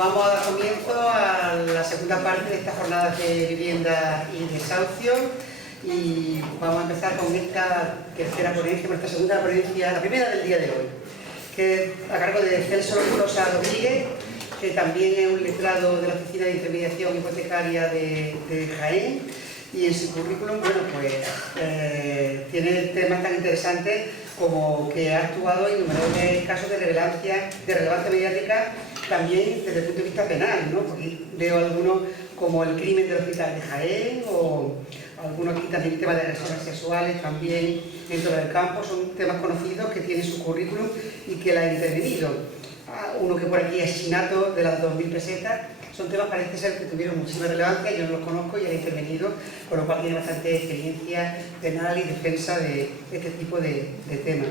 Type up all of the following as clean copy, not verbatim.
Vamos a dar comienzo a la segunda parte de estas jornadas de vivienda y desahucio y vamos a empezar con esta tercera ponencia, con esta segunda ponencia, la primera del día de hoy, que es a cargo de Celso Rosa Rodríguez, que también es un letrado de la Oficina de Intermediación Hipotecaria de Jaén, y en su currículum, bueno, pues tiene temas tan interesantes como que ha actuado en numerosos casos de relevancia mediática, también desde el punto de vista penal, ¿no? Porque leo algunos como el crimen del hospital de Jaén o algunos aquí también temas de agresiones sexuales también dentro del campo, son temas conocidos que tiene su currículum y que la ha intervenido. Uno que por aquí es asesinato de las 2.000 pesetas, son temas parece ser que tuvieron muchísima relevancia, yo no los conozco y he intervenido, con lo cual tiene bastante experiencia penal y defensa de este tipo de temas.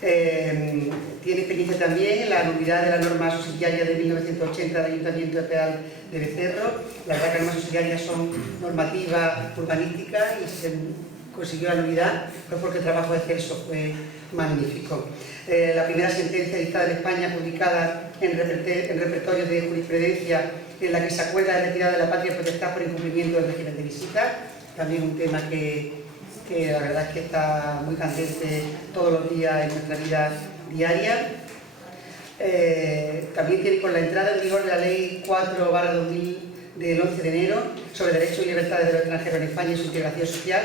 Tiene experiencia también en la nulidad de la norma subsidiaria de 1980 del Ayuntamiento de Peal de Becerro. La verdad que las normas subsidiarias son normativas urbanísticas y se consiguió la nulidad pues porque el trabajo de Celso fue magnífico. La primera sentencia dictada en España publicada en repertorios de jurisprudencia en la que se acuerda de retirada de la patria potestad por incumplimiento del régimen de visita, también un tema que la verdad es que está muy candente todos los días en nuestra vida diaria. También tiene con la entrada en vigor de la Ley 4/2000 del 11 de enero sobre derechos y libertades de los extranjeros en España y su integración social,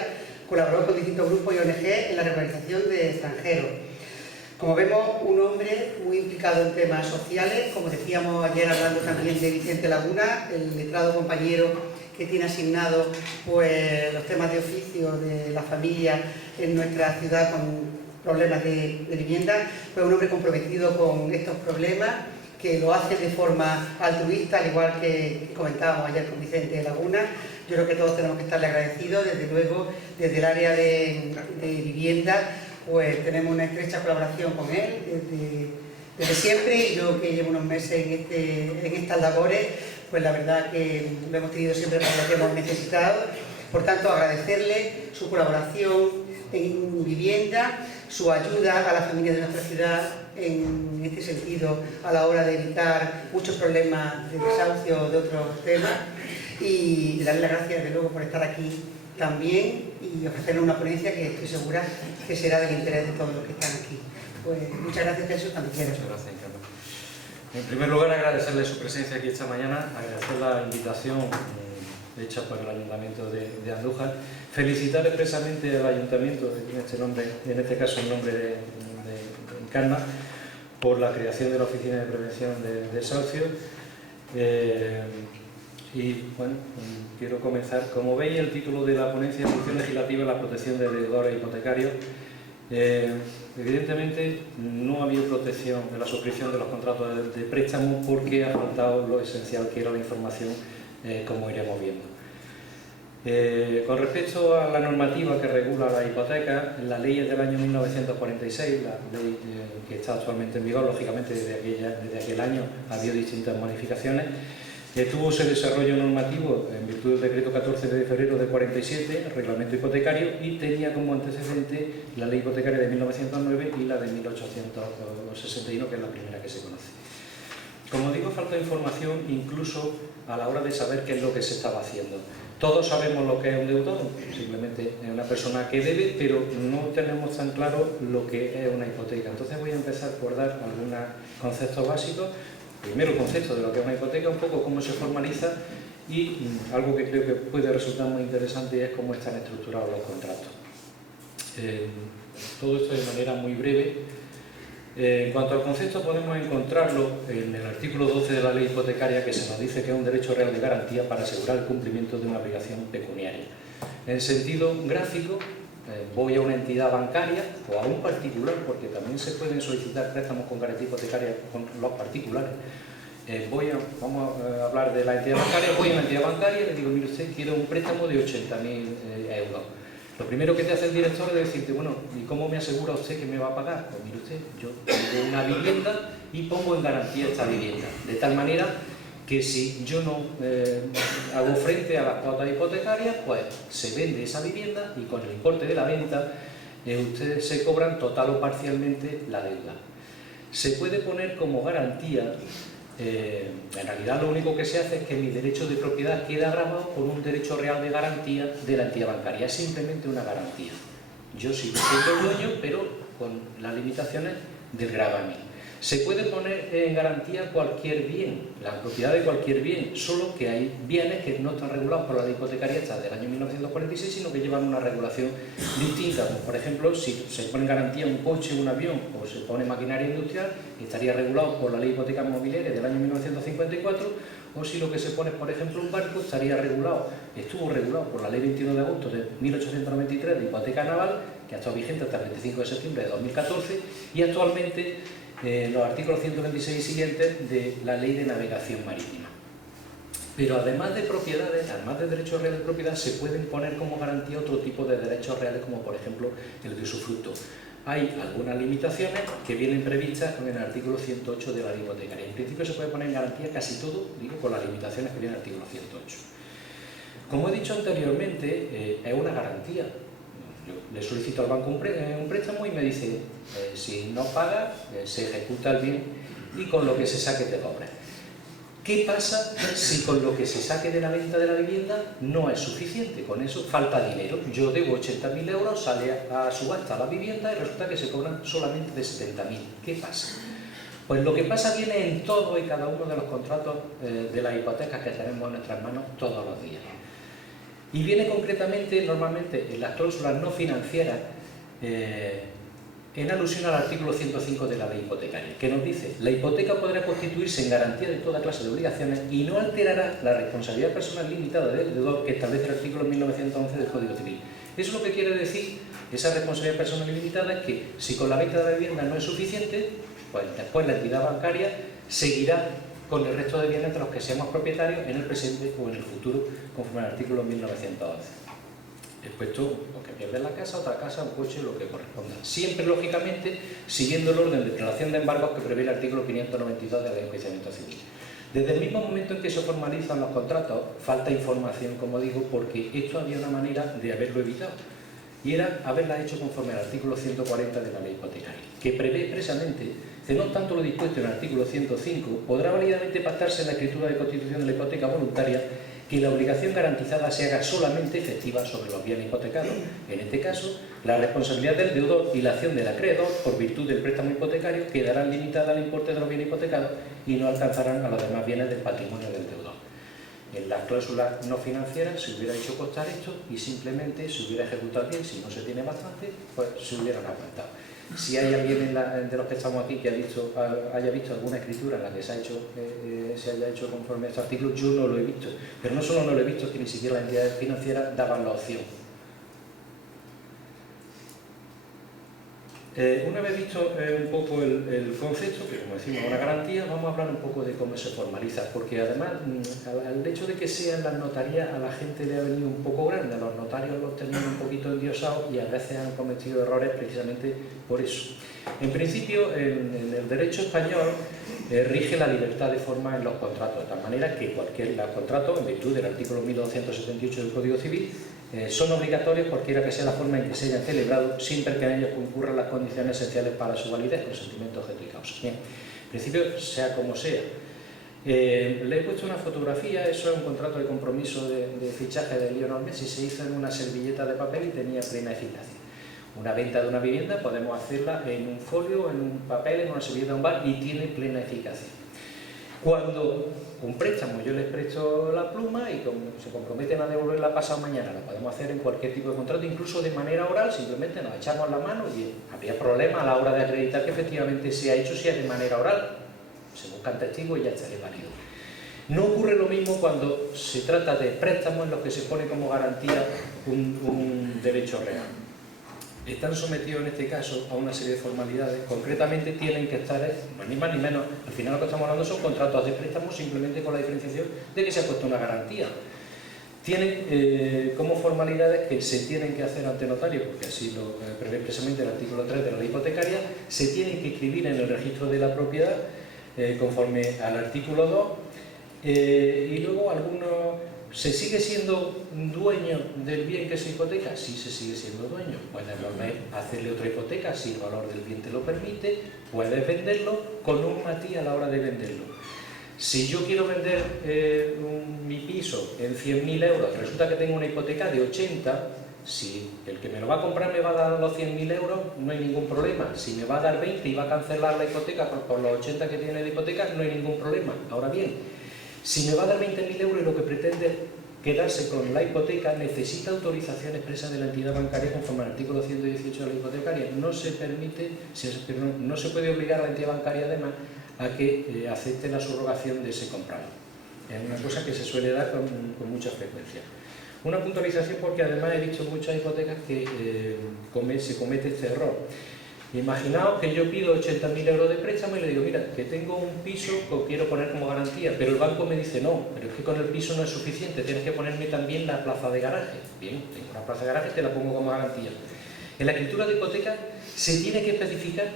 colaboró con distintos grupos y ONG en la regularización de extranjeros. Como vemos, un hombre muy implicado en temas sociales, como decíamos ayer hablando también de Vicente Laguna, el letrado compañero que tiene asignado pues, los temas de oficio de la familia en nuestra ciudad con problemas de vivienda, pues un hombre comprometido con estos problemas, que lo hace de forma altruista, al igual que comentábamos ayer con Vicente Laguna. Yo creo que todos tenemos que estarle agradecidos, desde luego, desde el área de vivienda, pues tenemos una estrecha colaboración con él desde siempre, y yo que llevo unos meses en estas labores, pues la verdad que lo hemos tenido siempre para lo que hemos necesitado. Por tanto, agradecerle su colaboración en vivienda, su ayuda a las familias de nuestra ciudad en este sentido a la hora de evitar muchos problemas de desahucio o de otros temas, y darle las gracias desde luego por estar aquí también y ofrecerle una ponencia que estoy segura que será del interés de todos los que están aquí. Pues muchas gracias, Jesús, cuando quieras. Muchas gracias, Carlos. En primer lugar, agradecerle su presencia aquí esta mañana, agradecer la invitación hecha por el Ayuntamiento de Andújar, felicitar expresamente al Ayuntamiento, en este caso en nombre de Encarna, por la creación de la Oficina de Prevención de Desahucio. Y bueno, quiero comenzar. Como veis, el título de la ponencia es Función Legislativa en la protección de deudores hipotecarios. Evidentemente no ha habido protección de la suscripción de los contratos de préstamo porque ha faltado lo esencial, que era la información, como iremos viendo. Con respecto a la normativa que regula la hipoteca, la ley es del año 1946, la ley que está actualmente en vigor. Lógicamente desde aquel año ha habido distintas modificaciones. Tuvo ese desarrollo normativo en virtud del decreto 14 de febrero de 47, el reglamento hipotecario, y tenía como antecedente la ley hipotecaria de 1909 y la de 1861, que es la primera que se conoce. Como digo, falta información incluso a la hora de saber qué es lo que se estaba haciendo. Todos sabemos lo que es un deudor, simplemente es una persona que debe, pero no tenemos tan claro lo que es una hipoteca. Entonces voy a empezar por dar algunos conceptos básicos. Primero, el concepto de lo que es una hipoteca, un poco cómo se formaliza, y algo que creo que puede resultar muy interesante es cómo están estructurados los contratos. Todo esto de manera muy breve. En cuanto al concepto, podemos encontrarlo en el artículo 12 de la ley hipotecaria, que se nos dice que es un derecho real de garantía para asegurar el cumplimiento de una obligación pecuniaria. En sentido gráfico, voy a una entidad bancaria o a un particular, porque también se pueden solicitar préstamos con garantía hipotecaria con los particulares. Vamos a hablar de la entidad bancaria. Voy a una entidad bancaria y le digo: mire usted, quiero un préstamo de 80.000 euros. Lo primero que te hace el director es decirte: bueno, ¿y cómo me asegura usted que me va a pagar? Pues mire usted, yo tengo una vivienda y pongo en garantía esta vivienda, de tal manera que si yo no hago frente a las cuotas hipotecarias, pues se vende esa vivienda y con el importe de la venta ustedes se cobran total o parcialmente la deuda. Se puede poner como garantía en realidad lo único que se hace es que mi derecho de propiedad queda grabado con un derecho real de garantía de la entidad bancaria. Es simplemente una garantía. Yo sigo siendo el dueño, pero con las limitaciones del gravamen. Se puede poner en garantía cualquier bien, la propiedad de cualquier bien, solo que hay bienes que no están regulados por la ley hipotecaria hasta del año 1946, sino que llevan una regulación distinta. Como por ejemplo, si se pone en garantía un coche, un avión o se pone maquinaria industrial, estaría regulado por la ley hipotecaria inmobiliaria del año 1954, o si lo que se pone, por ejemplo, un barco, estuvo regulado por la ley 21 de agosto de 1893 de hipoteca naval, que ha estado vigente hasta el 25 de septiembre de 2014, y actualmente los artículos 126 y siguientes de la Ley de Navegación Marítima. Pero además de propiedades, además de derechos reales de propiedad, se pueden poner como garantía otro tipo de derechos reales, como por ejemplo el de usufructo. Hay algunas limitaciones que vienen previstas con el artículo 108 de la Ley hipotecaria. En principio se puede poner en garantía casi todo, digo, con las limitaciones que viene el artículo 108. Como he dicho anteriormente, es una garantía. Yo le solicito al banco un préstamo y me dice, si no paga, se ejecuta el bien y con lo que se saque te cobra. ¿Qué pasa si con lo que se saque de la venta de la vivienda no es suficiente? Con eso falta dinero. Yo debo 80.000 euros, sale a subasta la vivienda y resulta que se cobran solamente de 70.000. ¿Qué pasa? Pues lo que pasa viene en todo y cada uno de los contratos de las hipotecas que tenemos en nuestras manos todos los días. Y viene concretamente, normalmente, en las cláusulas no financieras, en alusión al artículo 105 de la ley hipotecaria, que nos dice: la hipoteca podrá constituirse en garantía de toda clase de obligaciones y no alterará la responsabilidad personal limitada del deudor que establece el artículo 1911 del Código Civil. Eso lo que quiere decir, esa responsabilidad personal limitada, es que si con la venta de la vivienda no es suficiente, pues después la entidad bancaria seguirá con el resto de bienes de los que seamos propietarios en el presente o en el futuro, conforme al artículo 1911. Expuesto lo que pierde la casa, otra casa, un coche, lo que corresponda. Siempre, lógicamente, siguiendo el orden de declaración de embargos que prevé el artículo 592 de la Ley de Enjuiciamiento Civil. Desde el mismo momento en que se formalizan los contratos, falta información, como digo, porque esto había una manera de haberlo evitado, y era haberla hecho conforme al artículo 140 de la Ley hipotecaria, que prevé expresamente que no tanto lo dispuesto en el artículo 105, podrá válidamente pactarse en la escritura de constitución de la hipoteca voluntaria que la obligación garantizada se haga solamente efectiva sobre los bienes hipotecados. En este caso, la responsabilidad del deudor y la acción del acreedor, por virtud del préstamo hipotecario, quedarán limitadas al importe de los bienes hipotecados y no alcanzarán a los demás bienes del patrimonio del deudor. En las cláusulas no financieras se hubiera hecho constar esto y simplemente se hubiera ejecutado bien. Si no se tiene bastante, pues se hubieran aguantado. Si hay alguien de los que estamos aquí que haya visto alguna escritura en la que se haya hecho conforme a este artículo, yo no lo he visto. Pero no solo no lo he visto, es que ni siquiera las entidades financieras daban la opción. Una vez visto un poco el concepto, que como decimos es una garantía, vamos a hablar un poco de cómo se formaliza, porque además al hecho de que sean las notarías, a la gente le ha venido un poco grande, a los notarios los tenían un poquito endiosados y a veces han cometido errores precisamente por eso. En principio, en el derecho español rige la libertad de forma en los contratos, de tal manera que los contratos, en virtud del artículo 1278 del Código Civil, son obligatorios cualquiera que sea la forma en que se hayan celebrado, siempre que en ellos concurran las condiciones esenciales para su validez, consentimiento, objeto y causa. Bien, en principio, sea como sea. Le he puesto una fotografía, eso es un contrato de compromiso de fichaje de Lionel Messi, se hizo en una servilleta de papel y tenía plena eficacia. Una venta de una vivienda podemos hacerla en un folio, en un papel, en una servilleta de un bar y tiene plena eficacia. Cuando un préstamo yo les presto la pluma y se comprometen a devolverla pasado mañana, lo podemos hacer en cualquier tipo de contrato, incluso de manera oral, simplemente nos echamos la mano y habría problema a la hora de acreditar que efectivamente se ha hecho si es de manera oral. Se buscan testigos y ya estaría válido. No ocurre lo mismo cuando se trata de préstamos en los que se pone como garantía un derecho real. Están sometidos en este caso a una serie de formalidades, concretamente tienen que estar, ni más ni menos, al final lo que estamos hablando son contratos de préstamos, simplemente con la diferenciación de que se ha puesto una garantía. Tienen como formalidades que se tienen que hacer ante notario, porque así lo prevé expresamente el artículo 3 de la ley hipotecaria, se tienen que inscribir en el registro de la propiedad conforme al artículo 2, y luego ¿se sigue siendo dueño del bien que se hipoteca? Sí, se sigue siendo dueño. Puedes volver a hacerle otra hipoteca si el valor del bien te lo permite, puedes venderlo con un matiz a la hora de venderlo. Si yo quiero vender mi piso en 100.000 euros, resulta que tengo una hipoteca de 80, si el que me lo va a comprar me va a dar los 100.000 euros, no hay ningún problema. Si me va a dar 20 y va a cancelar la hipoteca por los 80 que tiene de hipoteca, no hay ningún problema. Ahora bien, si me va a dar 20.000 euros y lo que pretende quedarse con la hipoteca, necesita autorización expresa de la entidad bancaria conforme al artículo 118 de la hipotecaria. No se permite, no se puede obligar a la entidad bancaria además a que acepte la subrogación de ese comprador. Es una cosa que se suele dar con mucha frecuencia. Una puntualización porque además he visto muchas hipotecas que se comete este error. Imaginaos que yo pido 80.000 euros de préstamo y le digo, mira, que tengo un piso que quiero poner como garantía, pero el banco me dice, no, pero es que con el piso no es suficiente, tienes que ponerme también la plaza de garaje. Bien, tengo una plaza de garaje y te la pongo como garantía. En la escritura de hipoteca se tiene que especificar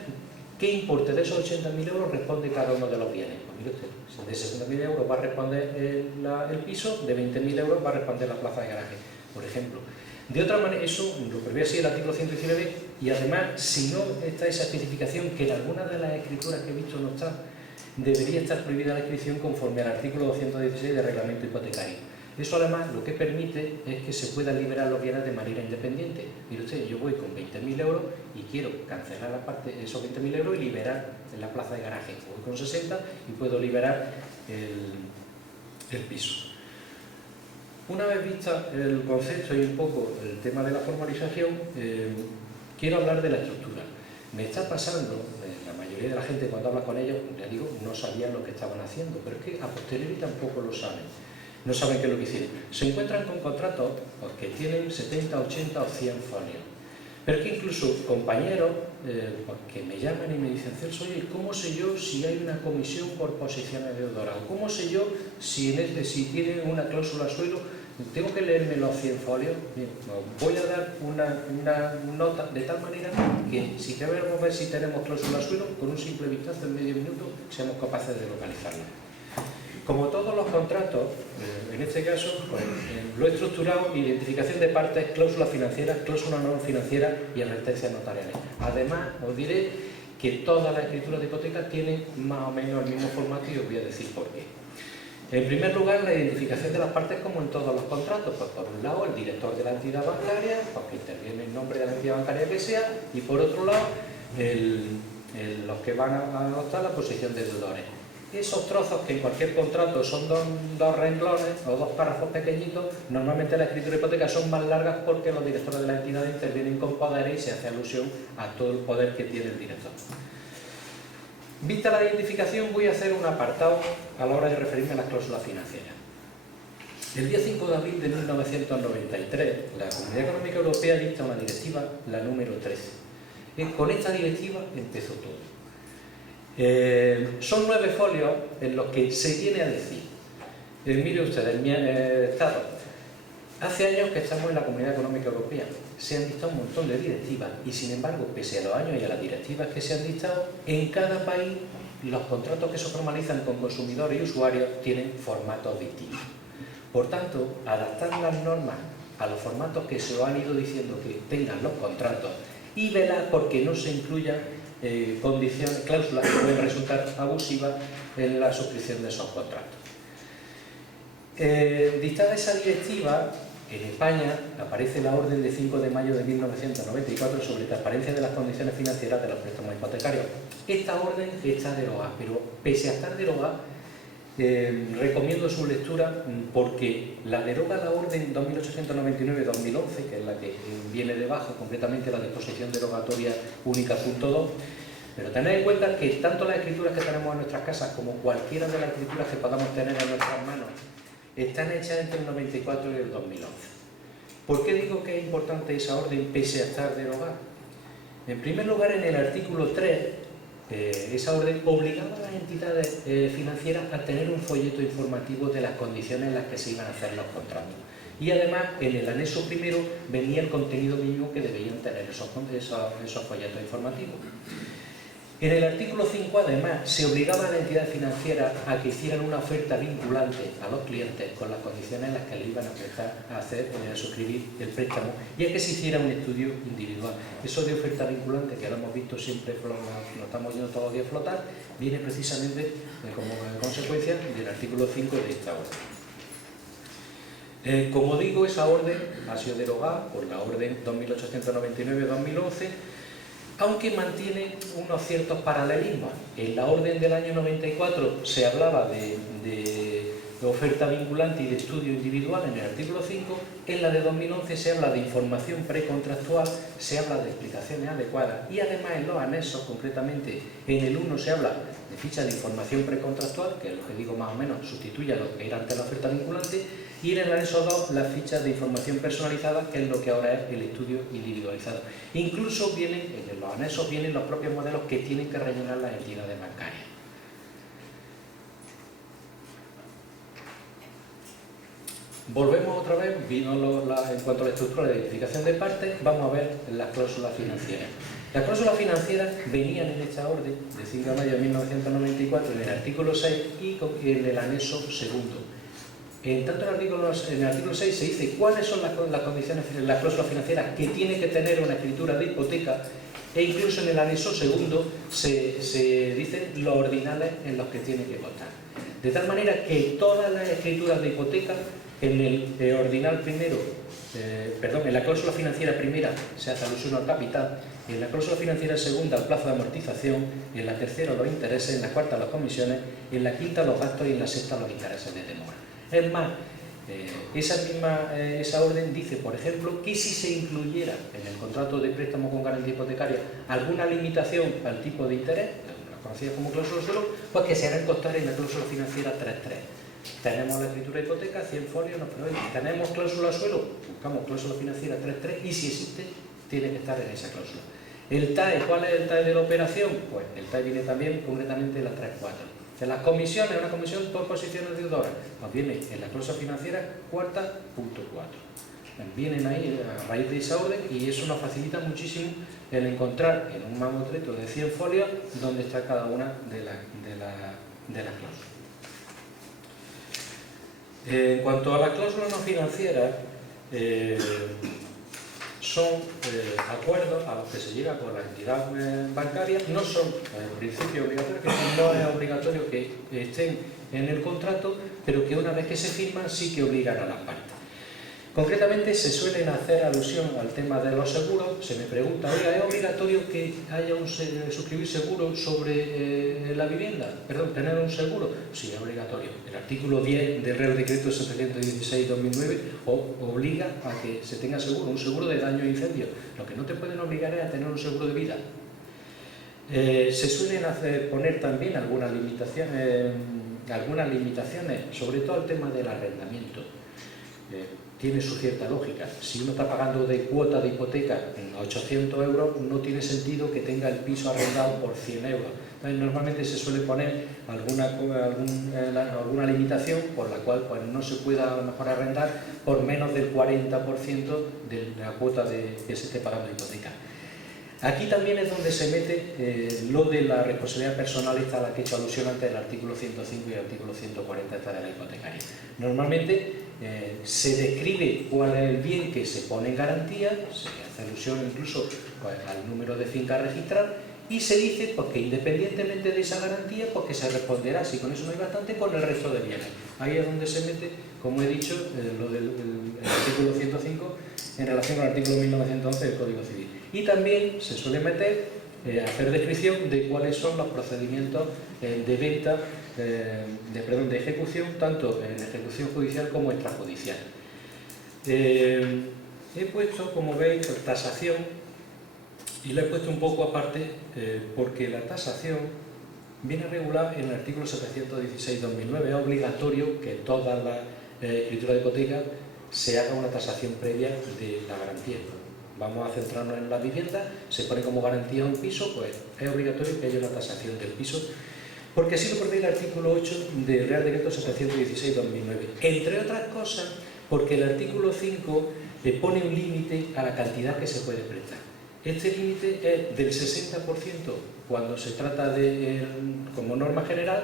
qué importe de esos 80.000 euros responde cada uno de los bienes. Pues mire usted, de 60.000 euros va a responder el piso, de 20.000 euros va a responder la plaza de garaje, por ejemplo. De otra manera, eso lo prevé así el artículo 119 y además, si no está esa especificación, que en algunas de las escrituras que he visto no está, debería estar prohibida la inscripción conforme al artículo 216 del reglamento hipotecario. Eso además lo que permite es que se puedan liberar los bienes de manera independiente. Mire usted, yo voy con 20.000 euros y quiero cancelar la parte de esos 20.000 euros y liberar en la plaza de garaje. Voy con 60 y puedo liberar el piso. Una vez vista el concepto y un poco el tema de la formalización, quiero hablar de la estructura. Me está pasando, la mayoría de la gente cuando habla con ellos, ya digo, no sabían lo que estaban haciendo, pero es que a posteriori tampoco lo saben. No saben qué es lo que hicieron. Se encuentran con contratos que tienen 70, 80 o 100 folios. Pero es que incluso compañeros que me llaman y me dicen, Celso, oye, ¿cómo sé yo si hay una comisión por posiciones deudoras? ¿Cómo sé yo si tiene una cláusula suelo? ¿Tengo que leerme los 100 folios? Bien, voy a dar una nota de tal manera que si queremos ver si tenemos cláusula suelo, con un simple vistazo en medio minuto seamos capaces de localizarla. Como todos los contratos, en este caso, pues, lo he estructurado: identificación de partes, cláusulas financieras, cláusulas no financieras y advertencias notariales. Además, os diré que todas las escrituras de hipoteca tienen más o menos el mismo formato y os voy a decir por qué. En primer lugar, la identificación de las partes como en todos los contratos. Pues por un lado, el director de la entidad bancaria, pues, que interviene en nombre de la entidad bancaria que sea, y por otro lado, los que van a adoptar la posición de deudores. Esos trozos que en cualquier contrato son dos renglones o dos párrafos pequeñitos, normalmente las escrituras de hipoteca son más largas porque los directores de la entidad intervienen con poderes y se hace alusión a todo el poder que tiene el director. Vista la identificación, voy a hacer un apartado a la hora de referirme a las cláusulas financieras. El día 5 de abril de 1993, la Comunidad Económica Europea dicta una directiva, la número 13. Con esta directiva empezó todo. Son 9 folios en los que se viene a decir, mire usted, en mi estado, hace años que estamos en la Comunidad Económica Europea, se han dictado un montón de directivas y sin embargo, pese a los años y a las directivas que se han dictado, en cada país los contratos que se formalizan con consumidores y usuarios tienen formatos distintos. Por tanto, adaptar las normas a los formatos que se os han ido diciendo que tengan los contratos y velar porque no se incluyan condiciones, cláusulas que pueden resultar abusivas en la suscripción de esos contratos. Dictada esa directiva, en España aparece la orden de 5 de mayo de 1994 sobre transparencia de las condiciones financieras de los préstamos hipotecarios. Esta orden está derogada, pero pese a estar derogada, recomiendo su lectura porque la deroga la orden 2899-2011, que es la que viene debajo, concretamente la disposición derogatoria única .2, pero tened en cuenta que tanto las escrituras que tenemos en nuestras casas como cualquiera de las escrituras que podamos tener en nuestras manos están hechas entre el 94 y el 2011. ¿Por qué digo que es importante esa orden pese a estar derogada? En primer lugar, en el artículo 3, esa orden obligaba a las entidades financieras a tener un folleto informativo de las condiciones en las que se iban a hacer los contratos. Y además, en el anexo primero venía el contenido mínimo que debían tener esos folletos informativos. En el artículo 5, además, se obligaba a la entidad financiera a que hicieran una oferta vinculante a los clientes con las condiciones en las que le iban a empezar a suscribir el préstamo y a que se hiciera un estudio individual. Eso de oferta vinculante, que lo hemos visto siempre, lo estamos viendo todos los días flotar, viene precisamente como consecuencia del artículo 5 de esta orden. Como digo, esa orden ha sido derogada por la orden 2899-2011, aunque mantiene unos ciertos paralelismos. En la orden del año 94 se hablaba de oferta vinculante y de estudio individual en el artículo 5, en la de 2011 se habla de información precontractual, se habla de explicaciones adecuadas y además en los anexos, concretamente en el 1 se habla de ficha de información precontractual, que es lo que digo más o menos, sustituye a lo que era antes la oferta vinculante, y en el anexo 2 las fichas de información personalizada, que es lo que ahora es el estudio individualizado. Incluso en los anexos vienen los propios modelos que tienen que rellenar las entidades bancarias. Volvemos otra vez, en cuanto a la estructura de identificación de partes, vamos a ver las cláusulas financieras. Las cláusulas financieras venían en esta orden de 5 de mayo de 1994 en el artículo 6 y en el anexo segundo. En tanto en el artículo 6 se dice cuáles son las condiciones, las cláusulas financieras que tiene que tener una escritura de hipoteca, e incluso en el anexo segundo se dicen los ordinales en los que tiene que constar. De tal manera que todas las escrituras de hipoteca, en el ordinal primero, en la cláusula financiera primera se hace alusión al capital, en la cláusula financiera segunda al plazo de amortización, en la tercera los intereses, en la cuarta las comisiones, en la quinta los gastos y en la sexta los intereses de demora. Es más, esa orden dice, por ejemplo, que si se incluyera en el contrato de préstamo con garantía hipotecaria alguna limitación al tipo de interés, conocida como cláusula suelo, pues que se hará constar en la cláusula financiera 3.3. Tenemos la escritura de hipoteca, 100 folios, nos proveen. Tenemos cláusula suelo, buscamos cláusula financiera 3.3 y si existe, tiene que estar en esa cláusula. El TAE, ¿cuál es el TAE de la operación? Pues el TAE viene también concretamente en la 3.4. De las comisiones, una comisión por posiciones deudoras, pues viene en la cláusula financiera 4.4. Vienen ahí a raíz de esa orden y eso nos facilita muchísimo el encontrar en un mamotreto de 100 folios donde está cada una de las cláusulas. En cuanto a las cláusulas no financieras, son acuerdos a los que se llega con la entidad bancaria, no son en principio obligatorios, que no es obligatorio que estén en el contrato, pero que una vez que se firman sí que obligan a las partes. Concretamente se suelen hacer alusión al tema de los seguros. Se me pregunta, oiga, ¿es obligatorio que haya suscribir seguro sobre la vivienda? Perdón, tener un seguro. Sí, es obligatorio. El artículo 10 del Real Decreto 716/2009 obliga a que se tenga seguro, un seguro de daño e incendio. Lo que no te pueden obligar es a tener un seguro de vida. Se suelen poner también algunas limitaciones, sobre todo el tema del arrendamiento. Tiene su cierta lógica. Si uno está pagando de cuota de hipoteca 800 euros, no tiene sentido que tenga el piso arrendado por 100 euros. Entonces, normalmente se suele poner alguna limitación por la cual pues, no se pueda a lo mejor arrendar por menos del 40% de la cuota que se esté pagando de hipoteca. Aquí también es donde se mete lo de la responsabilidad personal, esta a la que he hecho alusión antes, del artículo 105 y el artículo 140 esta de la hipotecaria. Normalmente se describe cuál es el bien que se pone en garantía, se hace alusión incluso pues, al número de finca a registrar y se dice pues, que independientemente de esa garantía, pues, que se responderá, si con eso no hay bastante, con el resto de bienes. Ahí es donde se mete, como he dicho, lo del artículo 105 en relación con el artículo 1911 del Código Civil. Y también se suele meter, hacer descripción de cuáles son los procedimientos de venta, de ejecución, tanto en ejecución judicial como extrajudicial. He puesto, como veis, tasación, y la he puesto un poco aparte porque la tasación viene regulada en el artículo 716/2009. Es obligatorio que toda la escritura de hipoteca se haga una tasación previa de la garantía. Vamos a centrarnos en la vivienda, se pone como garantía un piso, pues es obligatorio que haya una tasación del piso, porque así lo prevé el artículo 8 del Real Decreto 716/2009. Entre otras cosas, porque el artículo 5 le pone un límite a la cantidad que se puede prestar. Este límite es del 60% cuando se trata de, como norma general,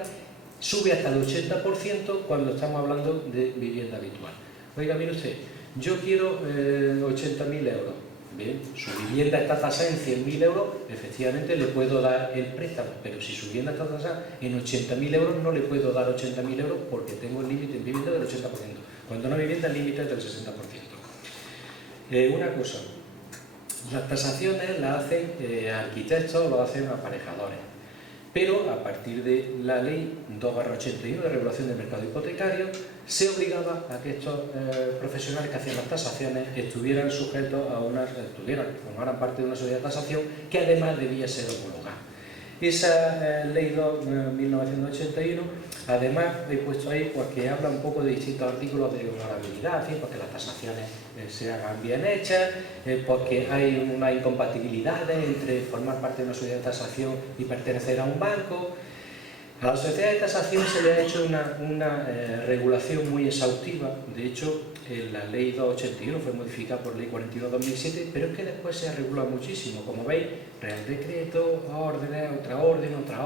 sube hasta el 80% cuando estamos hablando de vivienda habitual. Oiga, mire usted, yo quiero 80.000 euros. Bien, su vivienda está tasada en 100.000 euros, efectivamente le puedo dar el préstamo, pero si su vivienda está tasada en 80.000 euros, no le puedo dar 80.000 euros porque tengo el límite en vivienda del 80%. Cuando una vivienda el límite es del 60%. Una cosa, las tasaciones las hacen arquitectos, lo hacen aparejadores, pero a partir de la ley 2/81 de regulación del mercado hipotecario se obligaba a que estos profesionales que hacían las tasaciones estuvieran sujetos a formaran parte de una sociedad de tasación que además debía ser homologada. Esa ley 2/1981, además he puesto ahí pues, que habla un poco de distintos artículos de honorabilidad, ¿sí? Porque las tasaciones se hagan bien hechas, porque hay una incompatibilidad entre formar parte de una sociedad de tasación y pertenecer a un banco. A la sociedad de tasación se le ha hecho una regulación muy exhaustiva. De hecho, la ley 281 fue modificada por ley 42/2007, pero es que después se ha regulado muchísimo. Como veis, Real Decreto, órdenes, otra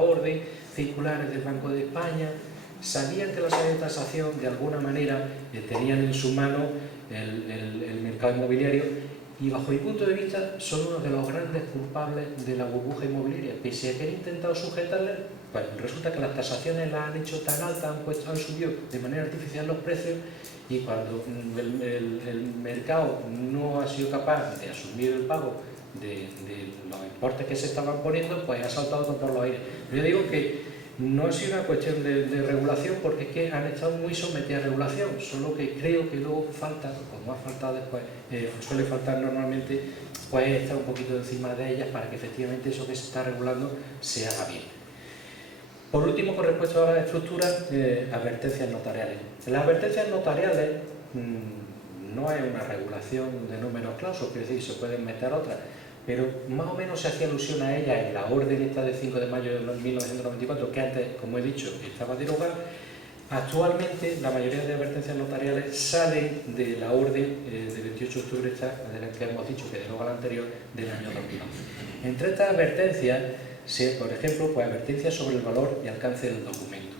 orden, circulares del Banco de España. Sabían que la sociedad de tasación, de alguna manera, tenían en su mano el mercado inmobiliario, y bajo mi punto de vista son uno de los grandes culpables de la burbuja inmobiliaria. Pese a que han intentado sujetarle, pues resulta que las tasaciones las han hecho tan altas, han subido de manera artificial los precios, y cuando el mercado no ha sido capaz de asumir el pago de los importes que se estaban poniendo, pues ha saltado por los aires. Yo digo que no ha sido una cuestión de regulación, porque es que han estado muy sometidas a regulación, solo que creo que luego falta, como ha faltado después, suele faltar normalmente, pues estar un poquito encima de ellas para que efectivamente eso que se está regulando se haga bien. Por último, con respecto a las estructuras, advertencias notariales. Las advertencias notariales no es una regulación de números clausos, quiere decir, se pueden meter otras, pero más o menos se hacía alusión a ella en la orden esta de 5 de mayo de 1994, que antes, como he dicho, estaba derogada. Actualmente la mayoría de advertencias notariales salen de la orden de 28 de octubre, de la que hemos dicho que deroga la anterior, del año 2011. Entre estas advertencias, por ejemplo, pues advertencias sobre el valor y alcance del documento.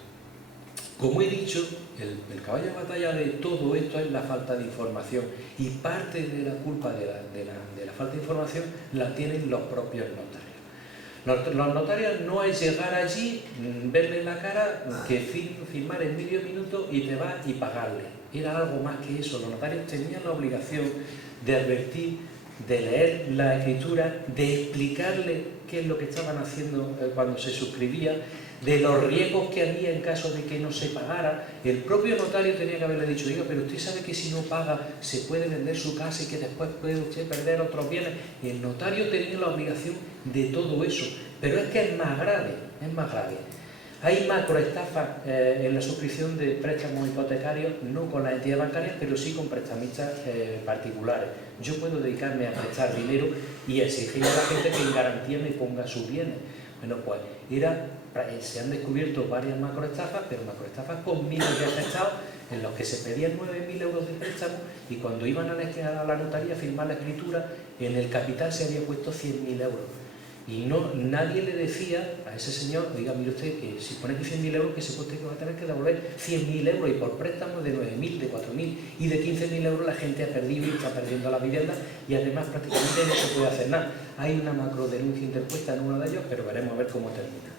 Como he dicho, el caballo de batalla de todo esto es la falta de información, y parte de la culpa de la falta de información la tienen los propios notarios. Los notarios no es llegar allí, verle la cara, que firmar en medio minuto y te vas y pagarle. Era algo más que eso. Los notarios tenían la obligación de advertir, de leer la escritura, de explicarle qué es lo que estaban haciendo cuando se suscribía, de los riesgos que había en caso de que no se pagara. El propio notario tenía que haberle dicho, diga, pero usted sabe que si no paga se puede vender su casa y que después puede usted perder otros bienes. Y el notario tenía la obligación de todo eso. Pero es que es más grave, es más grave. Hay macroestafas en la suscripción de préstamos hipotecarios, no con las entidades bancarias, pero sí con prestamistas particulares. Yo puedo dedicarme a prestar dinero y exigir a la gente que en garantía me ponga sus bienes. Bueno, pues se han descubierto varias macroestafas, pero macroestafas con miles de afectados, en los que se pedían 9.000 euros de préstamo, y cuando iban a la notaría a firmar la escritura, en el capital se había puesto 100.000 euros. Y nadie le decía a ese señor, oiga, mire usted, que si pone aquí 100.000 euros, que se puede que va a tener que devolver 100.000 euros, y por préstamos de 9.000, de 4.000 y de 15.000 euros la gente ha perdido y está perdiendo la vivienda, y además prácticamente no se puede hacer nada. Hay una macro denuncia interpuesta en uno de ellos, pero veremos a ver cómo termina.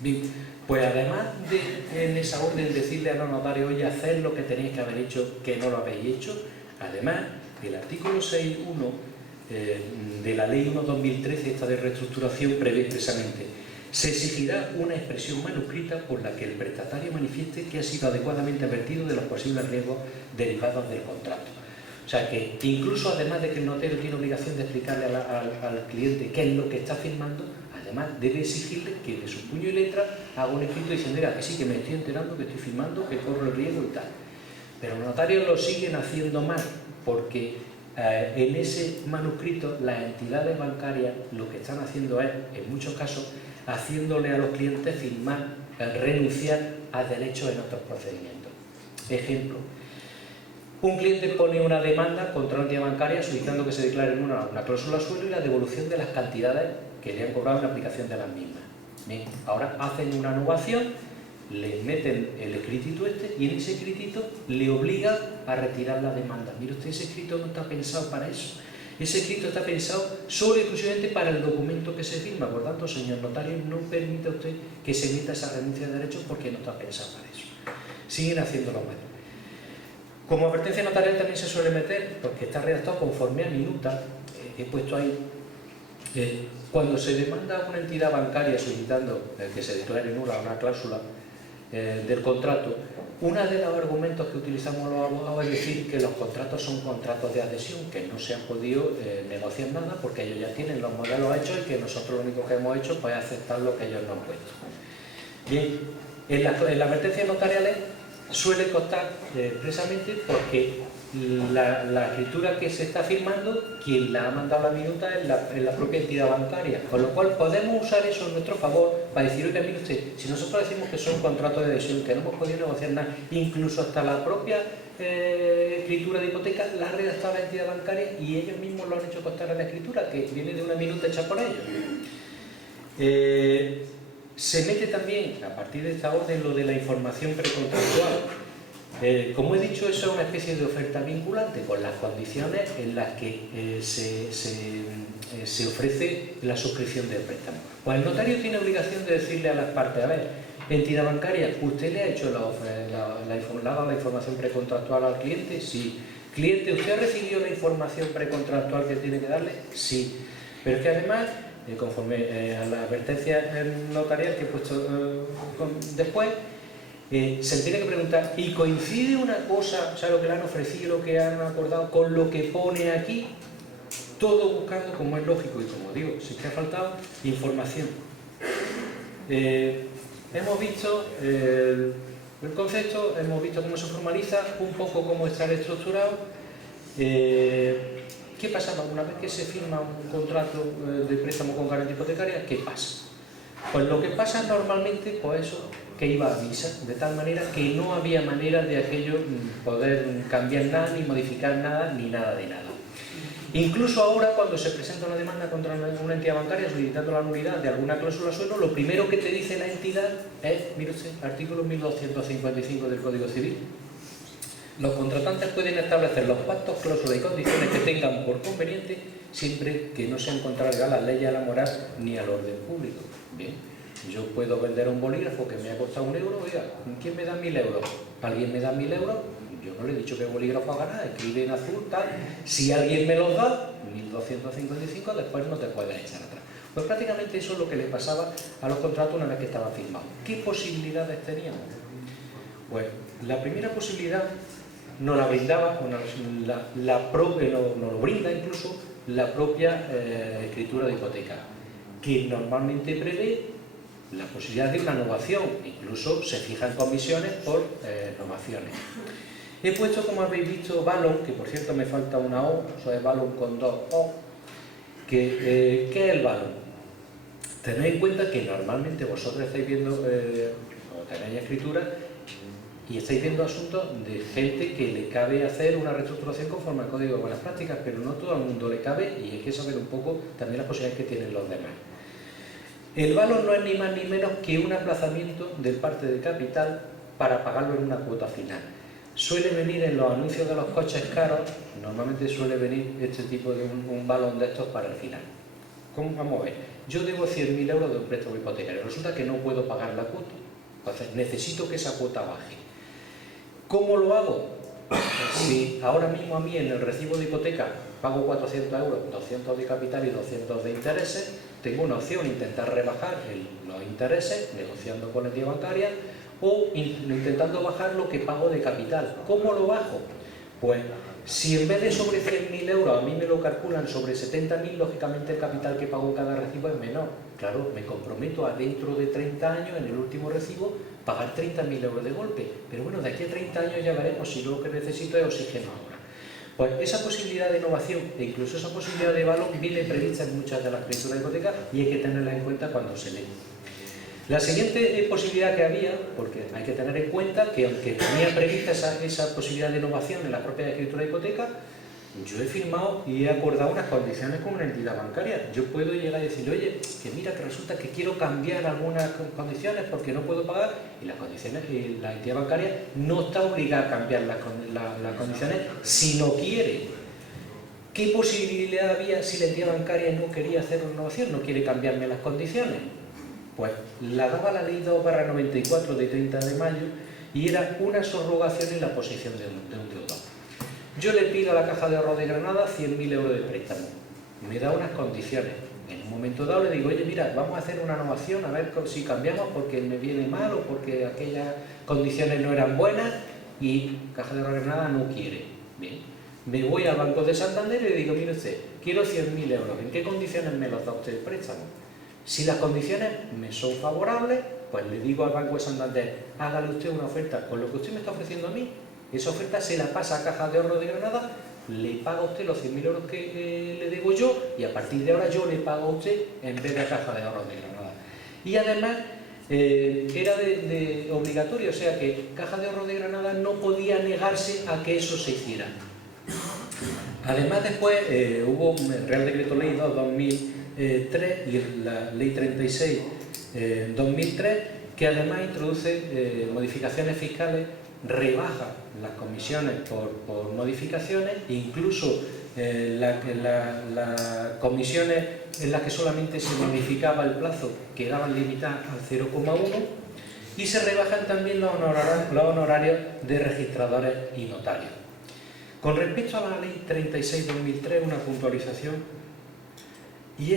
Bien, pues además de en esa orden decirle a los notarios, oye, hacer lo que tenéis que haber hecho, que no lo habéis hecho, además el artículo 6.1 de la ley 1/2013, esta de reestructuración, prevé expresamente: se exigirá una expresión manuscrita por la que el prestatario manifieste que ha sido adecuadamente advertido de los posibles riesgos derivados del contrato. O sea que incluso, además de que el notario tiene obligación de explicarle al cliente qué es lo que está firmando, además debe exigirle que de su puño y letra haga un escrito diciendo, mira, que sí, que me estoy enterando, que estoy firmando, que corro el riesgo y tal. Pero los notarios lo siguen haciendo mal, porque en ese manuscrito las entidades bancarias lo que están haciendo es, en muchos casos, haciéndole a los clientes firmar, renunciar a derechos en otros procedimientos. Ejemplo, Un cliente pone una demanda contra una entidad bancaria solicitando que se declare en una cláusula suelo y la devolución de las cantidades que le han cobrado en la aplicación de las mismas. Bien, ahora hacen una innovación, le meten el escritito este y en ese escritito le obligan a retirar la demanda. Mire usted, ese escrito no está pensado para eso. Ese escrito está pensado solo y exclusivamente para el documento que se firma. Por tanto, señor notario, no permita usted que se emita esa renuncia de derechos porque no está pensado para eso. Siguen haciéndolo mal. Como advertencia notarial también se suele meter, porque está redactado conforme a minuta, he puesto ahí, cuando se demanda a una entidad bancaria solicitando que se declare nula una cláusula del contrato, uno de los argumentos que utilizamos los abogados es decir que los contratos son contratos de adhesión, que no se han podido negociar nada porque ellos ya tienen los modelos hechos y que nosotros lo único que hemos hecho pues, es aceptar lo que ellos nos han puesto. Bien, en las advertencias notariales suele costar precisamente porque la escritura que se está firmando, quien la ha mandado a la minuta es la propia entidad bancaria, con lo cual podemos usar eso a nuestro favor para decir, oiga, mire usted, si nosotros decimos que son contratos de adhesión, que no hemos podido negociar nada, incluso hasta la propia escritura de hipoteca la ha redactado la entidad bancaria y ellos mismos lo han hecho constar en la escritura, que viene de una minuta hecha por ellos. Se mete también, a partir de esta orden, lo de la información precontractual. Como he dicho, eso es una especie de oferta vinculante con las condiciones en las que se ofrece la suscripción del préstamo. Pues el notario tiene obligación de decirle a las partes, a ver, entidad bancaria, ¿usted le ha hecho la información precontractual al cliente? Sí. Cliente, ¿usted ha recibido la información precontractual que tiene que darle? Sí. Pero es que además, conforme a la advertencia notarial que he puesto después, se tiene que preguntar, ¿y coincide una cosa, o sea, lo que le han ofrecido, lo que han acordado, con lo que pone aquí? Todo buscando, como es lógico y como digo, si es que ha faltado información. Hemos visto el concepto, hemos visto cómo se formaliza, un poco cómo está estructurado. ¿Qué pasa una vez que se firma un contrato de préstamo con garantía hipotecaria? ¿Qué pasa? Pues lo que pasa normalmente, pues eso, que iba a misa, de tal manera que no había manera de aquello poder cambiar nada, ni modificar nada, ni nada de nada. Incluso ahora, cuando se presenta una demanda contra una entidad bancaria solicitando la nulidad de alguna cláusula suelo, lo primero que te dice la entidad es, mire usted, artículo 1255 del Código Civil. Los contratantes pueden establecer los pactos, cláusulas y condiciones que tengan por conveniente, siempre que no sean contrarios a las leyes, a la moral ni al orden público. Bien, yo puedo vender un bolígrafo que me ha costado 1 euro, oiga, ¿quién me da 1000 euros? ¿Alguien me da 1000 euros? Yo no le he dicho que bolígrafo haga nada, escribe en azul, tal. Si alguien me los da, 1255, después no te puedes echar atrás. Pues prácticamente eso es lo que le pasaba a los contratos una vez que estaban firmados. ¿Qué posibilidades teníamos? Pues la primera posibilidad nos la brindaba, nos lo brinda incluso la propia escritura de hipoteca, que normalmente prevé la posibilidad de una novación, incluso se fijan comisiones por novaciones. He puesto, como habéis visto, Valon, que por cierto me falta una O, eso es Valon con 2 O. ¿Qué es el Valon? Tened en cuenta que normalmente vosotros estáis viendo, o tenéis escritura, y estáis viendo asuntos de gente que le cabe hacer una reestructuración conforme al Código de Buenas Prácticas, pero no todo el mundo le cabe y hay que saber un poco también las posibilidades que tienen los demás. El Valon no es ni más ni menos que un aplazamiento del parte de capital para pagarlo en una cuota final. Suele venir en los anuncios de los coches caros, normalmente suele venir este tipo de un balón de estos para el final. Vamos a ver, yo debo 100.000 euros de un préstamo hipotecario, resulta que no puedo pagar la cuota, entonces necesito que esa cuota baje. ¿Cómo lo hago? Si ahora mismo a mí en el recibo de hipoteca pago 400 euros, 200 de capital y 200 de intereses, tengo una opción, intentar rebajar los intereses negociando con la entidad bancaria o intentando bajar lo que pago de capital. ¿Cómo lo bajo? Pues si en vez de sobre 100.000 euros a mí me lo calculan sobre 70.000, lógicamente el capital que pago en cada recibo es menor. Claro, me comprometo a dentro de 30 años, en el último recibo, pagar 30.000 euros de golpe. Pero bueno, de aquí a 30 años ya veremos si lo que necesito es oxígeno ahora. Pues esa posibilidad de innovación e incluso esa posibilidad de valor viene prevista en muchas de las escrituras de hipoteca y hay que tenerla en cuenta cuando se lee. La siguiente posibilidad que había, porque hay que tener en cuenta que aunque tenía prevista esa posibilidad de innovación en la propia escritura de hipoteca, yo he firmado y he acordado unas condiciones con una entidad bancaria. Yo puedo llegar y decir, oye, que mira que resulta que quiero cambiar algunas condiciones porque no puedo pagar, y las condiciones, y la entidad bancaria no está obligada a cambiar las condiciones si no quiere. ¿Qué posibilidad había si la entidad bancaria no quería hacer una innovación, no quiere cambiarme las condiciones? Pues la daba la ley 2/94 de 30 de mayo y era una subrogación en la posición de un deudor. Yo le pido a la Caja de Ahorros de Granada 100.000 euros de préstamo. Me da unas condiciones. En un momento dado le digo, oye, mira, vamos a hacer una innovación, a ver si cambiamos porque me viene mal o porque aquellas condiciones no eran buenas, y Caja de Ahorros de Granada no quiere. Bien. Me voy al Banco de Santander y le digo, mire usted, quiero 100.000 euros. ¿En qué condiciones me los da usted el préstamo? Si las condiciones me son favorables, pues le digo al Banco de Santander, hágale usted una oferta con lo que usted me está ofreciendo a mí. Esa oferta se la pasa a Caja de Ahorros de Granada, le paga a usted los 100.000 euros que le debo yo, y a partir de ahora yo le pago a usted en vez de a Caja de Ahorros de Granada. Y además era de obligatorio, o sea que Caja de Ahorros de Granada no podía negarse a que eso se hiciera. Además después hubo el Real Decreto Ley 2/2003 y la Ley 36/2003, que además introduce modificaciones fiscales, rebaja las comisiones por modificaciones, incluso las comisiones en las que solamente se modificaba el plazo quedaban limitadas al 0,1, y se rebajan también los honorarios de registradores y notarios. Con respecto a la Ley 36/2003, una puntualización, y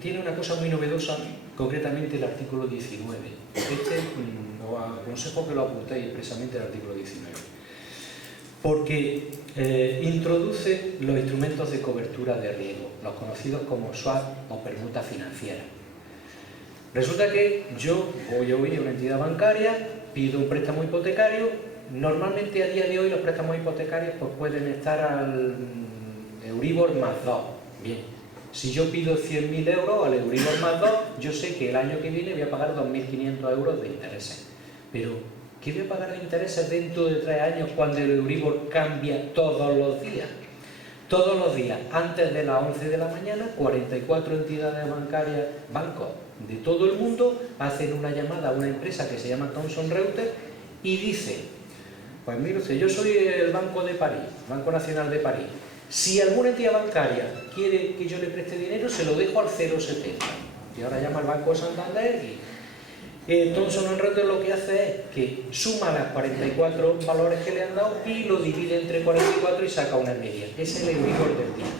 tiene una cosa muy novedosa, concretamente el artículo 19. Os aconsejo que lo apuntéis expresamente el artículo 19, porque introduce los instrumentos de cobertura de riesgo, los conocidos como swap o permuta financiera. Resulta que yo voy a una entidad bancaria, pido un préstamo hipotecario. Normalmente a día de hoy los préstamos hipotecarios pues pueden estar al Euribor más 2. Bien, si yo pido 100.000 euros al Euribor más 2, yo sé que el año que viene voy a pagar 2.500 euros de intereses. Pero, ¿qué voy a pagar de intereses dentro de 3 años cuando el Euribor cambia todos los días? Todos los días, antes de las 11 de la mañana, 44 entidades bancarias, bancos de todo el mundo, hacen una llamada a una empresa que se llama Thomson Reuters y dice, pues mire usted, yo soy el Banco de París, Banco Nacional de París. Si alguna entidad bancaria quiere que yo le preste dinero, se lo dejo al 0,70. Y ahora llama al Banco de Santander y Thomson Reuters lo que hace es que suma las 44 valores que le han dado y lo divide entre 44 y saca una media. Es el Euribor del día.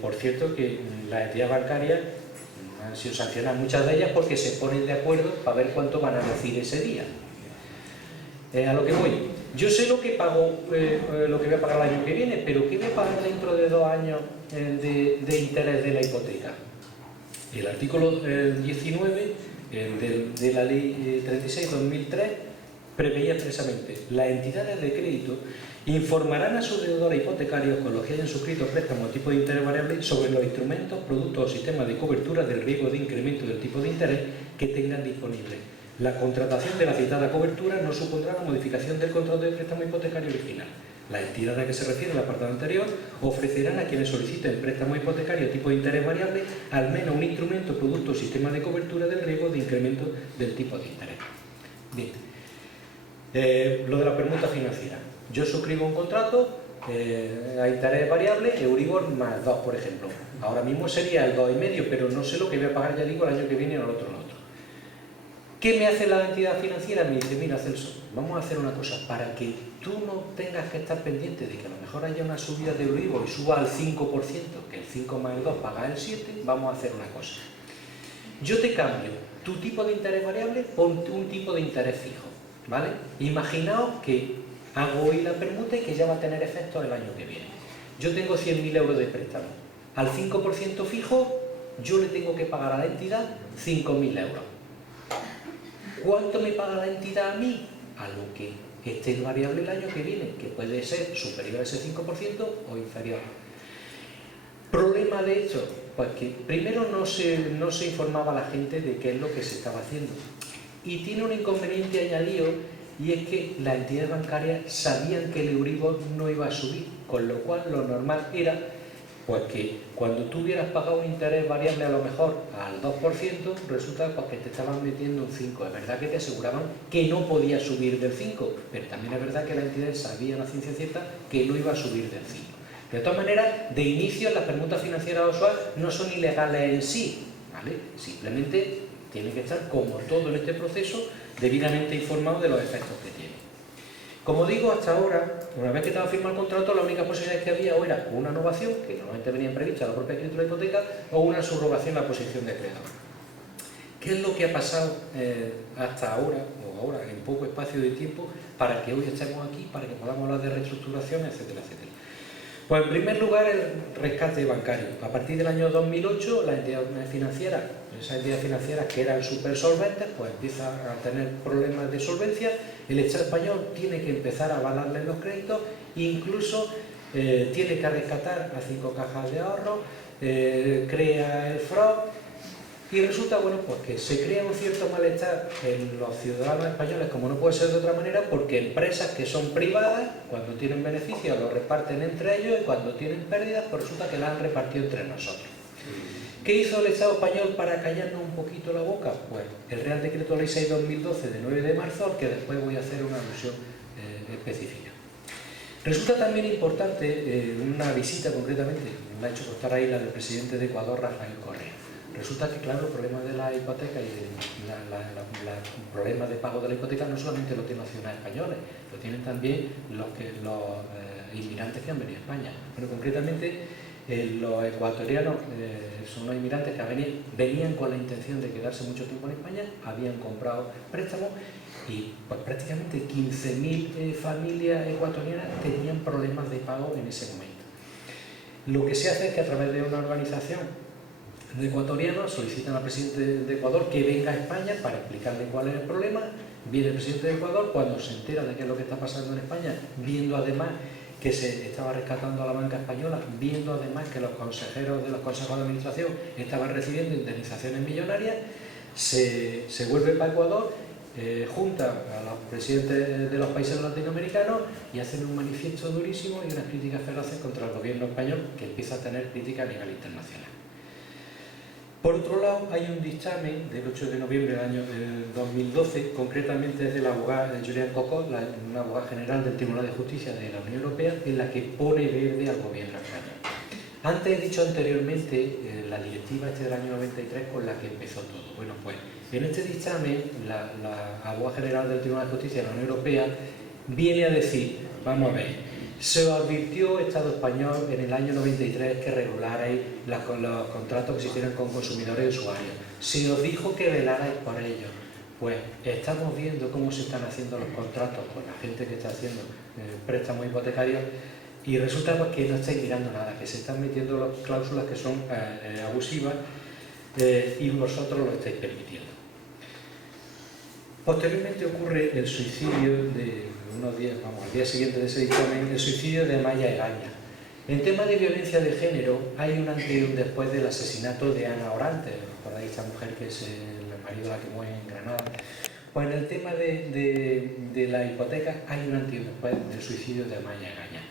Por cierto que las entidades bancarias han sido sancionadas, muchas de ellas, porque se ponen de acuerdo para ver cuánto van a recibir ese día. A lo que voy, yo sé lo que pago, lo que voy a pagar el año que viene, pero ¿qué voy a pagar dentro de 2 años de interés de la hipoteca? El artículo 19 de la Ley 36/2003 preveía expresamente: las entidades de crédito informarán a sus deudores hipotecarios con los que hayan suscrito préstamos tipo de interés variable sobre los instrumentos, productos o sistemas de cobertura del riesgo de incremento del tipo de interés que tengan disponible. La contratación de la citada cobertura no supondrá la modificación del contrato de préstamo hipotecario original. Las entidades a que se refiere el apartado anterior ofrecerán a quienes soliciten préstamo hipotecario tipo de interés variable al menos un instrumento, producto o sistema de cobertura del riesgo de incremento del tipo de interés. Bien. Lo de la permuta financiera. Yo suscribo un contrato a interés variable, Euribor más 2, por ejemplo. Ahora mismo sería el 2,5, pero no sé lo que voy a pagar, ya digo, el año que viene o el otro. ¿Qué me hace la entidad financiera? Me dice, mira, Celso, vamos a hacer una cosa, para que tú no tengas que estar pendiente de que a lo mejor haya una subida de Euribor y suba al 5%, que el 5 más el 2 paga el 7, vamos a hacer una cosa. Yo te cambio tu tipo de interés variable por un tipo de interés fijo, ¿vale? Imaginaos que hago hoy la permuta y que ya va a tener efecto el año que viene. Yo tengo 100.000 euros de préstamo. Al 5% fijo, yo le tengo que pagar a la entidad 5.000 euros. ¿Cuánto me paga la entidad a mí? A lo que esté variable el año que viene, que puede ser superior a ese 5% o inferior. Problema de hecho, pues que primero no se informaba a la gente de qué es lo que se estaba haciendo. Y tiene un inconveniente añadido, y es que las entidades bancarias sabían que el Euribor no iba a subir, con lo cual lo normal era pues que cuando tú hubieras pagado un interés variable a lo mejor al 2%, resulta pues, que te estaban metiendo un 5%. Es verdad que te aseguraban que no podía subir del 5%, pero también es verdad que las entidades sabían a ciencia cierta que no iba a subir del 5%. De todas maneras, de inicio las permutas financieras usuales no son ilegales en sí, ¿vale? Simplemente tiene que estar, como todo en este proceso, debidamente informado de los efectos que tiene. Como digo, hasta ahora, una vez que estaba firmado el contrato, la única posibilidad que había o era una innovación, que normalmente venía prevista en la propia escritura de hipoteca, o una subrogación en la posición de acreedor. ¿Qué es lo que ha pasado hasta ahora, o ahora, en poco espacio de tiempo, para que hoy estemos aquí, para que podamos hablar de reestructuración, etcétera, etcétera? Pues en primer lugar el rescate bancario. A partir del año 2008 las entidades financieras, esas entidades financieras que eran súper solventes, pues empiezan a tener problemas de solvencia. El Estado español tiene que empezar a avalarles los créditos, incluso tiene que rescatar a 5 cajas de ahorro, crea el FROB. Y resulta, bueno, pues que se crea un cierto malestar en los ciudadanos españoles, como no puede ser de otra manera, porque empresas que son privadas, cuando tienen beneficios los reparten entre ellos, y cuando tienen pérdidas, pues resulta que las han repartido entre nosotros. ¿Qué hizo el Estado español para callarnos un poquito la boca? Pues el Real Decreto Ley 6/2012 de 9 de marzo, al que después voy a hacer una alusión específica. Resulta también importante una visita, concretamente, la ha hecho Costa Isla del presidente de Ecuador, Rafael Correa. Resulta que, claro, el problema de la hipoteca y el problema de pago de la hipoteca no solamente lo tienen los ciudadanos españoles, lo tienen también los inmigrantes que han venido a España. Bueno, concretamente, los ecuatorianos son unos inmigrantes que venían con la intención de quedarse mucho tiempo en España, habían comprado préstamos y pues, prácticamente 15.000 familias ecuatorianas tenían problemas de pago en ese momento. Lo que se hace es que a través de una organización de ecuatorianos solicitan al presidente de Ecuador que venga a España para explicarle cuál es el problema. Viene el presidente de Ecuador, cuando se entera de qué es lo que está pasando en España, viendo además que se estaba rescatando a la banca española, viendo además que los consejeros de los consejos de administración estaban recibiendo indemnizaciones millonarias, se vuelve para Ecuador, junta a los presidentes de los países latinoamericanos y hacen un manifiesto durísimo y unas críticas feroces contra el gobierno español, que empieza a tener críticas a nivel internacional. Por otro lado, hay un dictamen del 8 de noviembre del año 2012, concretamente es de la abogada Julián Cocó, una abogada general del Tribunal de Justicia de la Unión Europea, en la que pone verde al gobierno español. Antes he dicho anteriormente la directiva del año 93 con la que empezó todo. Bueno, pues en este dictamen la abogada general del Tribunal de Justicia de la Unión Europea viene a decir, vamos a ver, se os advirtió, Estado español, en el año 93 que regularais los contratos que se hicieran con consumidores y usuarios. Se os dijo que velarais por ellos. Pues estamos viendo cómo se están haciendo los contratos con la gente que está haciendo préstamos hipotecarios y resulta pues, que no estáis mirando nada, que se están metiendo las cláusulas que son abusivas y vosotros lo estáis permitiendo. Posteriormente ocurre el suicidio de unos días, al día siguiente de ese dictamen, el suicidio de Amaya Egaña. En tema de violencia de género, hay un antes y un después del asesinato de Ana Orantes, recordáis esta mujer que es el marido la que muere en Granada. Pues en el tema de la hipoteca hay un antes y un después del suicidio de Amaya Egaña.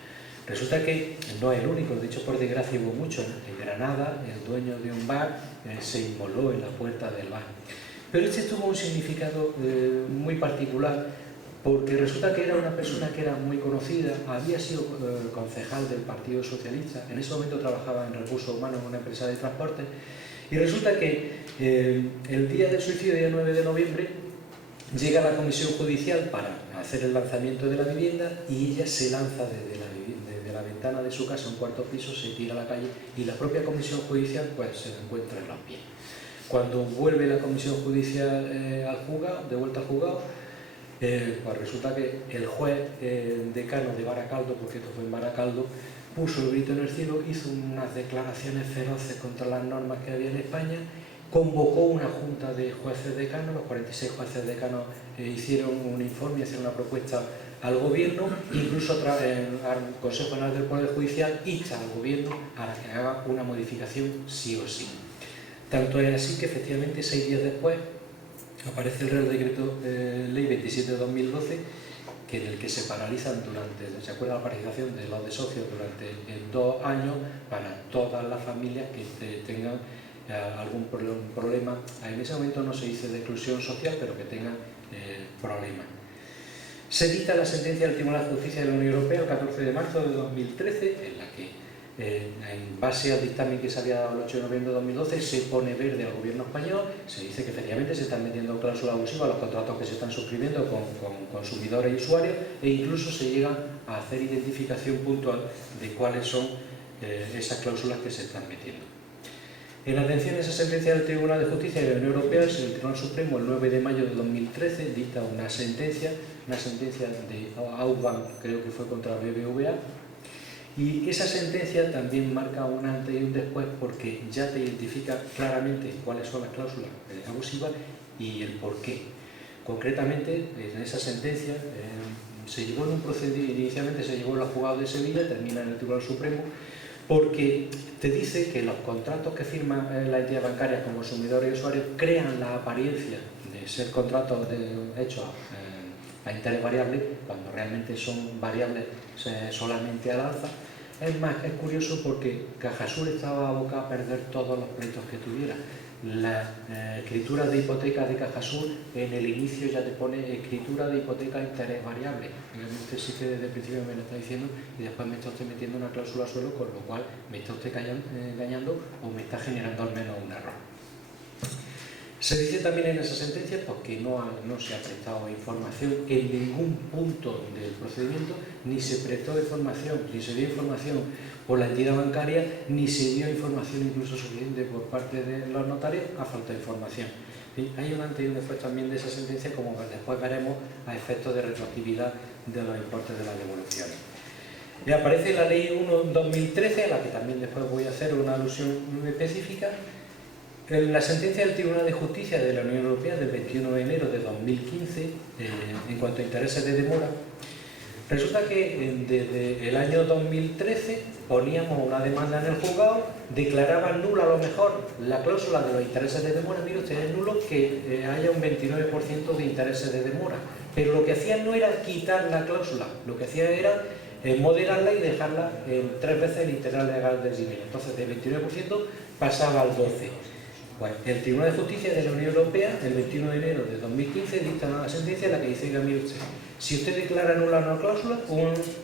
Resulta que no es el único, de hecho por desgracia hubo muchos. En Granada, el dueño de un bar se inmoló en la puerta del bar. Pero este tuvo un significado muy particular, porque resulta que era una persona que era muy conocida, había sido concejal del Partido Socialista, en ese momento trabajaba en recursos humanos en una empresa de transporte, y resulta que el día del suicidio, día 9 de noviembre, llega a la comisión judicial para hacer el lanzamiento de la vivienda y ella se lanza desde la ventana de su casa, un cuarto piso, se tira a la calle y la propia comisión judicial pues, se encuentra en los pies. Cuando vuelve la comisión judicial al juzgado, de vuelta al juzgado, pues resulta que el juez decano de Baracaldo, porque esto fue en Baracaldo, puso el grito en el cielo, hizo unas declaraciones feroces contra las normas que había en España, convocó una junta de jueces decanos, los 46 jueces decanos hicieron un informe, hicieron una propuesta al Gobierno, incluso al Consejo General del Poder Judicial, insta al Gobierno a que haga una modificación sí o sí. Tanto es así que efectivamente 6 días después aparece el Real Decreto Ley 27 de 2012, en el que se paralizan se acuerda la paralización de los desahucios durante 2 años para todas las familias que tengan algún problema. En ese momento no se dice de exclusión social, pero que tengan problemas. Se dicta la sentencia del Tribunal de Justicia de la Unión Europea el 14 de marzo de 2013, en la que, en base al dictamen que se había dado el 8 de noviembre de 2012, se pone verde al Gobierno español, se dice que efectivamente se están metiendo cláusulas abusivas a los contratos que se están suscribiendo con consumidores y usuarios, e incluso se llega a hacer identificación puntual de cuáles son esas cláusulas que se están metiendo. En atención a esa sentencia del Tribunal de Justicia de la Unión Europea, el Tribunal Supremo, el 9 de mayo de 2013, dicta una sentencia de Auban, creo que fue contra BBVA, y esa sentencia también marca un antes y un después, porque ya te identifica claramente cuáles son las cláusulas abusivas y el por qué. Concretamente, en esa sentencia se llevó en un procedimiento, inicialmente se llevó en los juzgados de Sevilla, termina en el Tribunal Supremo, porque te dice que los contratos que firman la entidad bancaria con consumidores y usuarios crean la apariencia de ser contratos hechos a interés variable, cuando realmente son variables solamente al alza. Es más, es curioso porque Cajasur estaba abocado a perder todos los pleitos que tuviera. La escritura de hipoteca de Cajasur en el inicio ya te pone escritura de hipoteca a interés variable. Usted sí que desde el principio me lo está diciendo y después me está usted metiendo una cláusula suelo, con lo cual me está usted engañando o me está generando al menos un error. Se dice también en esa sentencia que no se ha prestado información en ningún punto del procedimiento, ni se prestó información, ni se dio información por la entidad bancaria, ni se dio información incluso suficiente por parte de los notarios a falta de información. Hay un antes y un después también de esa sentencia, como después veremos, a efectos de retroactividad de los importes de las devoluciones. Y aparece la Ley 1/2013, a la que también después voy a hacer una alusión específica. En la sentencia del Tribunal de Justicia de la Unión Europea del 21 de enero de 2015, en cuanto a intereses de demora, resulta que desde el año 2013 poníamos una demanda en el juzgado, declaraban nula a lo mejor la cláusula de los intereses de demora. Mire usted, es nulo que haya un 29% de intereses de demora, pero lo que hacían no era quitar la cláusula, lo que hacían era moderarla y dejarla en 3 veces el interés legal del dinero. Entonces, del 29% pasaba al 12%. Bueno, el Tribunal de Justicia de la Unión Europea, el 21 de enero de 2015, dicta una sentencia en la que dice: mire usted, si usted declara nula una cláusula,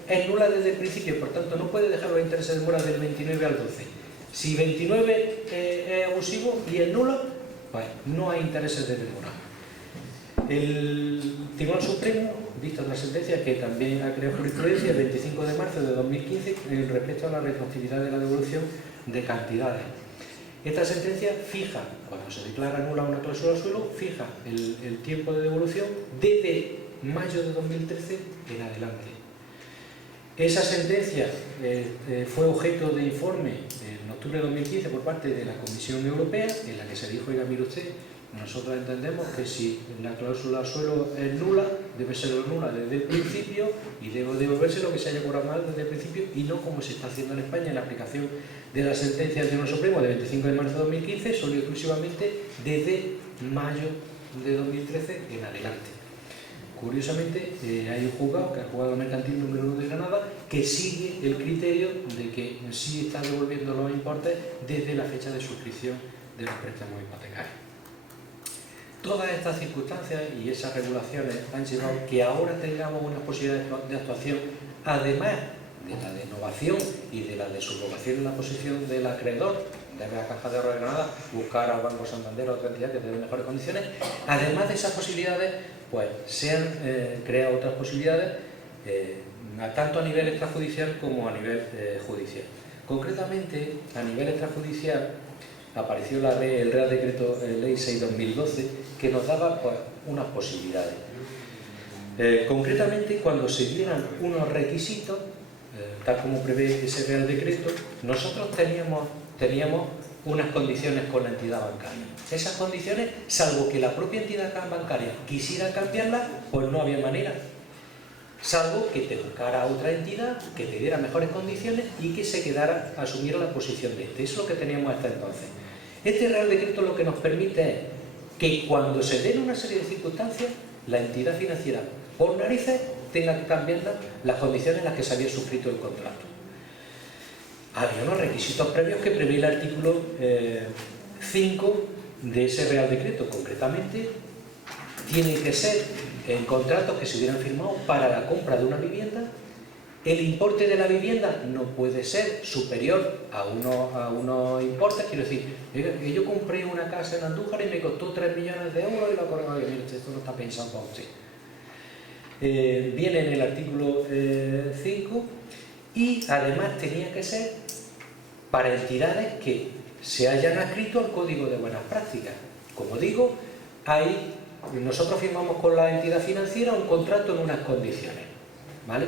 es nula desde el principio, por tanto no puede dejar los intereses de demora del 29 al 12. Si 29 es abusivo y es nulo, pues no hay intereses de demora. El Tribunal Supremo dicta una sentencia que también ha creado jurisprudencia el 25 de marzo de 2015 respecto a la retroactividad de la devolución de cantidades. Esta sentencia fija, cuando se declara nula una cláusula suelo, fija el tiempo de devolución desde mayo de 2013 en adelante. Esa sentencia fue objeto de informe en octubre de 2015 por parte de la Comisión Europea, en la que se dijo: oiga, mire usted, nosotros entendemos que si la cláusula suelo es nula, debe ser nula desde el principio y debe devolverse lo que se haya cobrado mal desde el principio, y no como se está haciendo en España en la aplicación de la sentencia del Tribunal Supremo de 25 de marzo de 2015, solo y exclusivamente desde mayo de 2013 en adelante. Curiosamente, hay un juzgado, que es el Juzgado Mercantil número 1 de Granada, que sigue el criterio de que sí está devolviendo los importes desde la fecha de suscripción de los préstamos hipotecarios. Todas estas circunstancias y esas regulaciones han llevado que ahora tengamos unas posibilidades de actuación, además de la de innovación y de la de subrogación en la posición del acreedor, debe a Caja de Ahorros de Granada buscar al Banco Santander o otra entidad que tenga mejores condiciones. Además de esas posibilidades, pues se han creado otras posibilidades, tanto a nivel extrajudicial como a nivel judicial. Concretamente, a nivel extrajudicial, apareció el Real Decreto Ley 6/2012, que nos daba pues unas posibilidades. Concretamente, cuando se dieran unos requisitos, tal como prevé ese Real Decreto, nosotros teníamos unas condiciones con la entidad bancaria. Esas condiciones, salvo que la propia entidad bancaria quisiera cambiarlas, pues no había manera. Salvo que te buscara otra entidad que te diera mejores condiciones y que se quedara, asumiera la posición de este. Eso es lo que teníamos hasta entonces. Este Real Decreto lo que nos permite es que cuando se den una serie de circunstancias, la entidad financiera, por narices, tenga que cambiar las condiciones en las que se había suscrito el contrato. Había unos requisitos previos que prevé el artículo 5 de ese Real Decreto. Concretamente, tienen que ser en contratos que se hubieran firmado para la compra de una vivienda. El importe de la vivienda no puede ser superior a unos importes. Quiero decir, que yo compré una casa en Andújar y me costó 3 millones de euros y la corona de mire, esto no está pensado para usted. Viene en el artículo 5 y además tenía que ser para entidades que se hayan adscrito al Código de Buenas Prácticas. Como digo, nosotros firmamos con la entidad financiera un contrato en unas condiciones, ¿vale?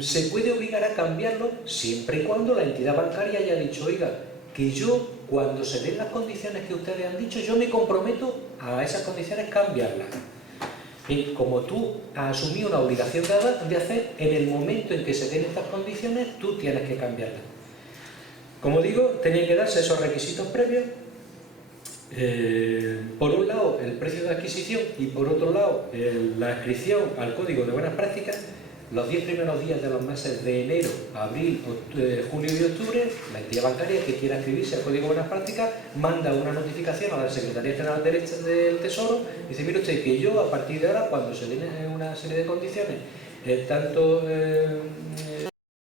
Se puede obligar a cambiarlo siempre y cuando la entidad bancaria haya dicho, oiga, que yo, cuando se den las condiciones que ustedes han dicho, yo me comprometo a esas condiciones cambiarlas. Y como tú has asumido una obligación de hacer, en el momento en que se den estas condiciones, tú tienes que cambiarlas. Como digo, tenían que darse esos requisitos previos. Por un lado el precio de adquisición y por otro lado la adscripción al Código de Buenas Prácticas. Los 10 primeros días de los meses de enero, abril, junio y octubre, la entidad bancaria que quiera adscribirse al Código de Buenas Prácticas manda una notificación a la Secretaría General del Tesoro y dice, mire usted que yo a partir de ahora, cuando se den una serie de condiciones tanto